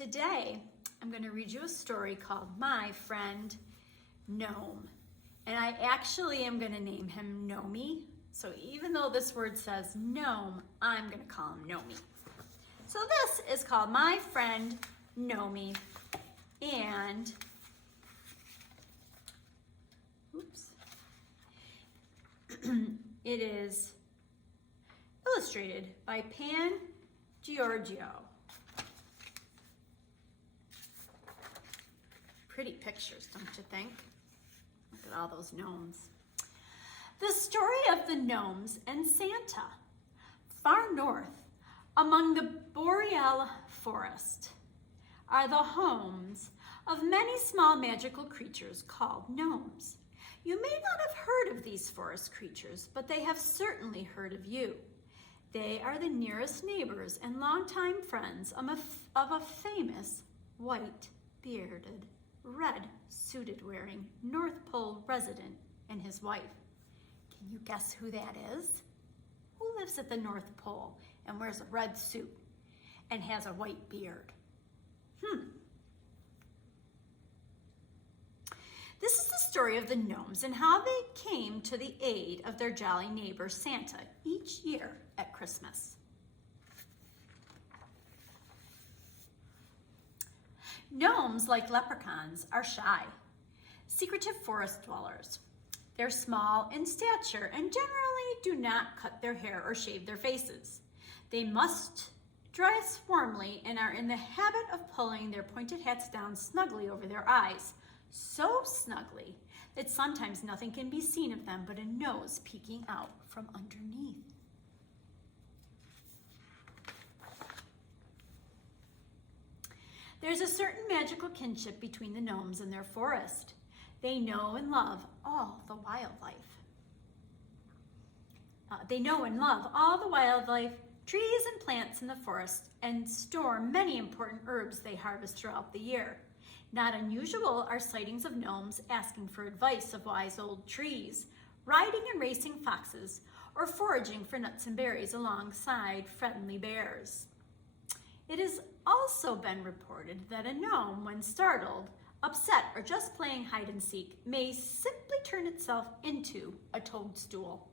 Today, I'm going to read you a story called My Friend Gnome. And I actually am going to name him Gnomey. So even though this word says gnome, I'm going to call him Gnomey. So this is called My Friend Gnomey. And, oops, it is illustrated by Pan Giorgio. Pretty pictures, don't you think? Look at all those gnomes. The story of the gnomes and Santa. Far north, among the boreal forest, are the homes of many small magical creatures called gnomes. You may not have heard of these forest creatures, but they have certainly heard of you. They are the nearest neighbors and longtime friends of a famous white-bearded, red-suited wearing North Pole resident and his wife. Can you guess who that is? Who lives at the North Pole and wears a red suit and has a white beard? This is the story of the gnomes and how they came to the aid of their jolly neighbor Santa each year at Christmas. Gnomes, like leprechauns, are shy, secretive forest dwellers. They're small in stature and generally do not cut their hair or shave their faces. They must dress warmly and are in the habit of pulling their pointed hats down snugly over their eyes, so snugly that sometimes nothing can be seen of them but a nose peeking out from underneath. There's a certain magical kinship between the gnomes and their forest. They know and love all the wildlife. Trees and plants in the forest, and store many important herbs they harvest throughout the year. Not unusual are sightings of gnomes asking for advice of wise old trees, riding and racing foxes, or foraging for nuts and berries alongside friendly bears. It has also been reported that a gnome, when startled, upset, or just playing hide and seek, may simply turn itself into a toadstool.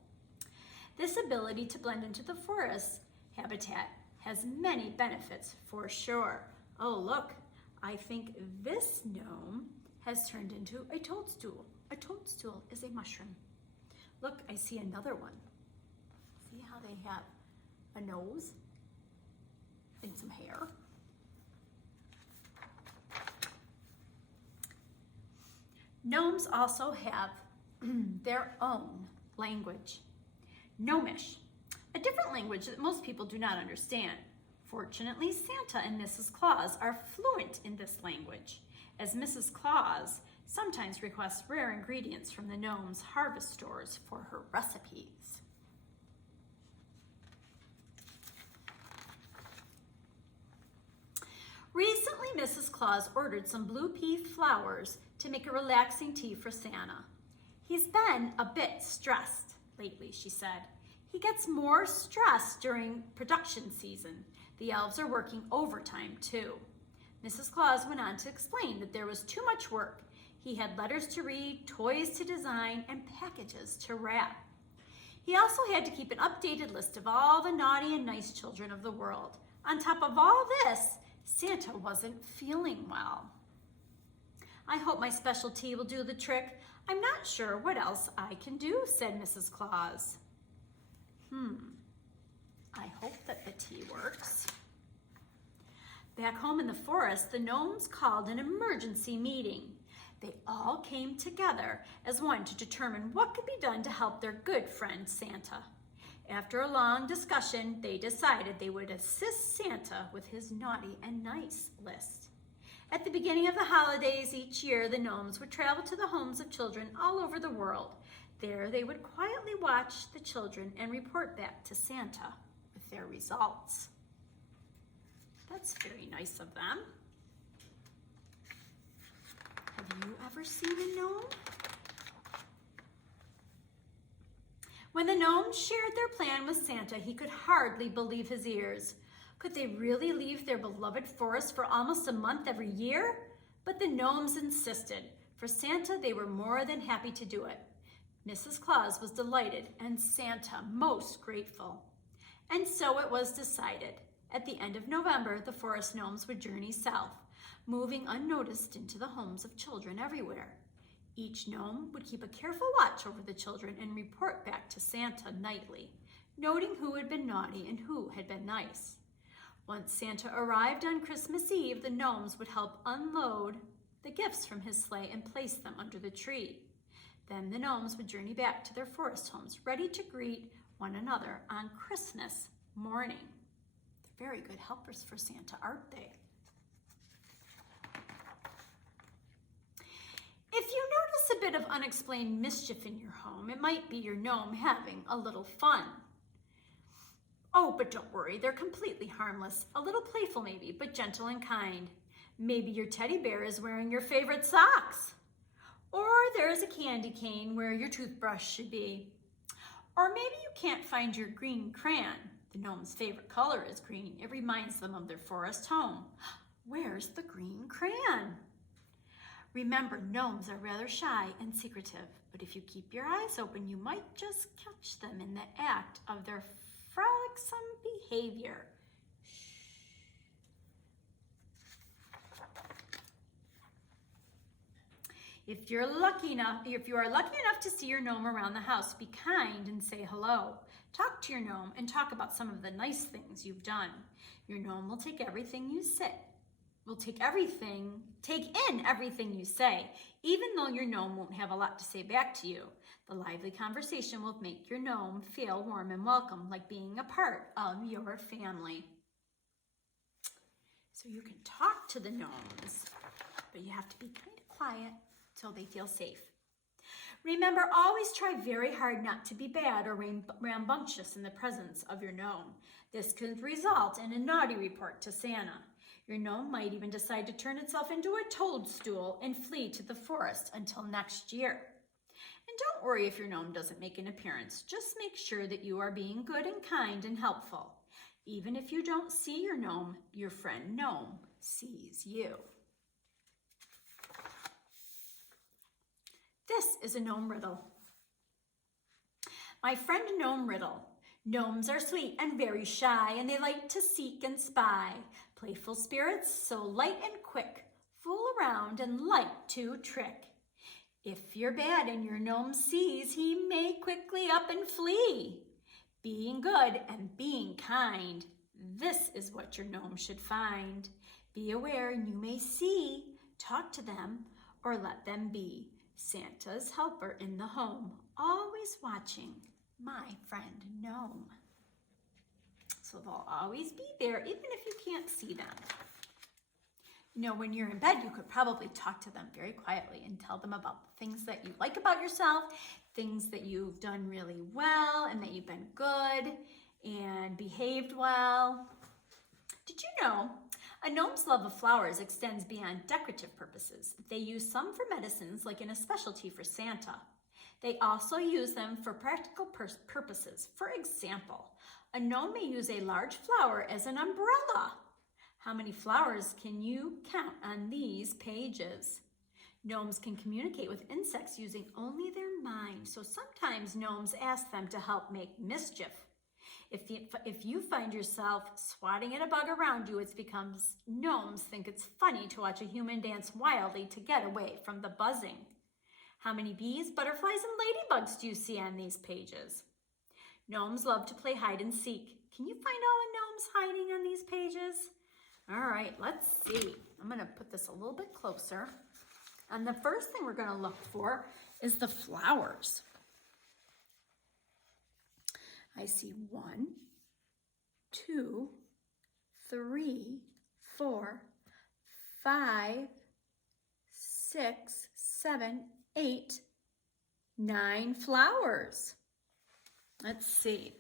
This ability to blend into the forest habitat has many benefits for sure. Oh, look, I think this gnome has turned into a toadstool. A toadstool is a mushroom. Look, I see another one. See how they have a nose and some hair? Gnomes also have their own language, Gnomish, a different language that most people do not understand. Fortunately, Santa and Mrs. Claus are fluent in this language, as Mrs. Claus sometimes requests rare ingredients from the gnomes' harvest stores for her recipes. Recently, Mrs. Claus ordered some blue pea flowers to make a relaxing tea for Santa. He's been a bit stressed lately, she said. He gets more stressed during production season. The elves are working overtime too. Mrs. Claus went on to explain that there was too much work. He had letters to read, toys to design, and packages to wrap. He also had to keep an updated list of all the naughty and nice children of the world. On top of all this, Santa wasn't feeling well. I hope my special tea will do the trick. I'm not sure what else I can do, said Mrs. Claus. I hope that the tea works. Back home in the forest, the gnomes called an emergency meeting. They all came together as one to determine what could be done to help their good friend Santa. After a long discussion, they decided they would assist Santa with his naughty and nice list. At the beginning of the holidays each year, the gnomes would travel to the homes of children all over the world. There, they would quietly watch the children and report back to Santa with their results. That's very nice of them. Have you ever seen a gnome? When the gnomes shared their plan with Santa, he could hardly believe his ears. Could they really leave their beloved forest for almost a month every year? But the gnomes insisted. For Santa, they were more than happy to do it. Mrs. Claus was delighted and Santa most grateful. And so it was decided. At the end of November, the forest gnomes would journey south, moving unnoticed into the homes of children everywhere. Each gnome would keep a careful watch over the children and report back to Santa nightly, noting who had been naughty and who had been nice. Once Santa arrived on Christmas Eve, the gnomes would help unload the gifts from his sleigh and place them under the tree. Then the gnomes would journey back to their forest homes, ready to greet one another on Christmas morning. They're very good helpers for Santa, aren't they? If you notice a bit of unexplained mischief in your home, it might be your gnome having a little fun. Oh, but don't worry, they're completely harmless. A little playful maybe, but gentle and kind. Maybe your teddy bear is wearing your favorite socks. Or there's a candy cane where your toothbrush should be. Or maybe you can't find your green crayon. The gnome's favorite color is green. It reminds them of their forest home. Where's the green crayon? Remember, gnomes are rather shy and secretive, but if you keep your eyes open, you might just catch them in the act of their frolicsome behavior. If you are lucky enough to see your gnome around the house, be kind and say hello. Talk to your gnome and talk about some of the nice things you've done. Your gnome will take in everything you say, even though your gnome won't have a lot to say back to you. The lively conversation will make your gnome feel warm and welcome, like being a part of your family. So you can talk to the gnomes, but you have to be kind of quiet so they feel safe. Remember, always try very hard not to be bad or rambunctious in the presence of your gnome. This could result in a naughty report to Santa. Your gnome might even decide to turn itself into a toadstool and flee to the forest until next year. And don't worry if your gnome doesn't make an appearance. Just make sure that you are being good and kind and helpful. Even if you don't see your gnome, your friend gnome sees you. This is a gnome riddle. My friend gnome riddle. Gnomes are sweet and very shy, and they like to seek and spy. Playful spirits, so light and quick, fool around and like to trick. If you're bad and your gnome sees, he may quickly up and flee. Being good and being kind, this is what your gnome should find. Be aware and you may see, talk to them or let them be. Santa's helper in the home, always watching my friend gnome. So they'll always be there, even if you can't see them. You know, when you're in bed, you could probably talk to them very quietly and tell them about the things that you like about yourself, things that you've done really well and that you've been good and behaved well. Did you know a gnome's love of flowers extends beyond decorative purposes? They use some for medicines, like in a specialty for Santa. They also use them for practical purposes. For example, a gnome may use a large flower as an umbrella. How many flowers can you count on these pages? Gnomes can communicate with insects using only their mind, so sometimes gnomes ask them to help make mischief. If you find yourself swatting at a bug around you, it's because gnomes think it's funny to watch a human dance wildly to get away from the buzzing. How many bees, butterflies, and ladybugs do you see on these pages? Gnomes love to play hide and seek. Can you find all the gnomes hiding on these pages? All right, let's see. I'm going to put this a little bit closer. And the first thing we're going to look for is the flowers. I see 1, 2, 3, 4, 5, 6, 7, 8, 9 flowers. Let's see.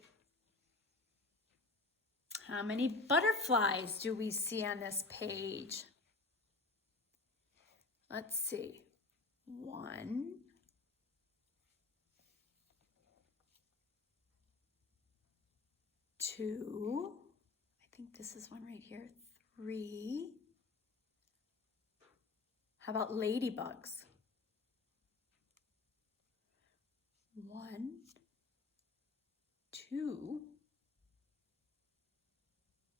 How many butterflies do we see on this page? Let's see. 1, 2, I think this is one right here. 3. How about ladybugs? 1, 2.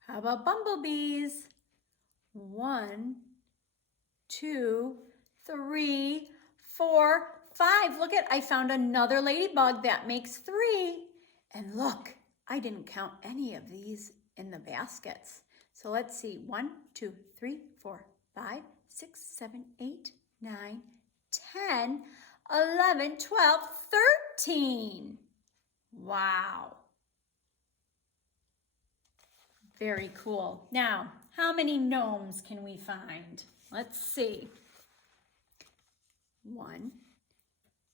How about bumblebees? 1, 2, 3, 4, 5. Look I found another ladybug that makes 3. And look, I didn't count any of these in the baskets. So let's see, 1, 2, 3, 4, 5, 6, 7, 8, 9, 10, 11, 12, 13. Wow. Very cool. Now, how many gnomes can we find? Let's see. 1,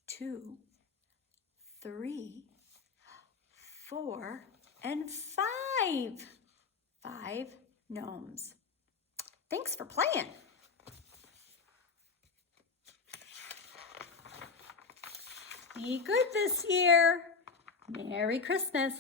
2, 3, 4, and 5. 5 gnomes. Thanks for playing. Be good this year. Merry Christmas.